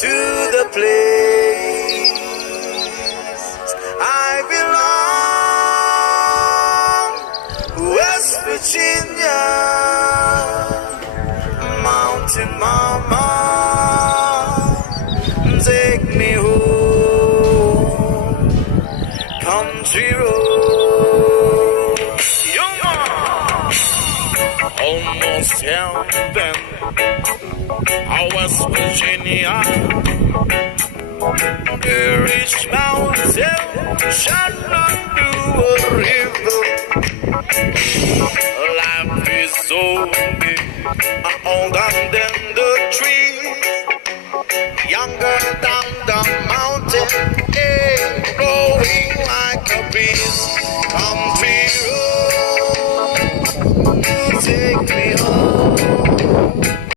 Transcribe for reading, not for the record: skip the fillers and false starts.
to the place I belong, West Virginia, Mountain Mama, take me home, country road. Young man, almost heaven, West Virginia, each mountain shall not do a river. Life is so big, all that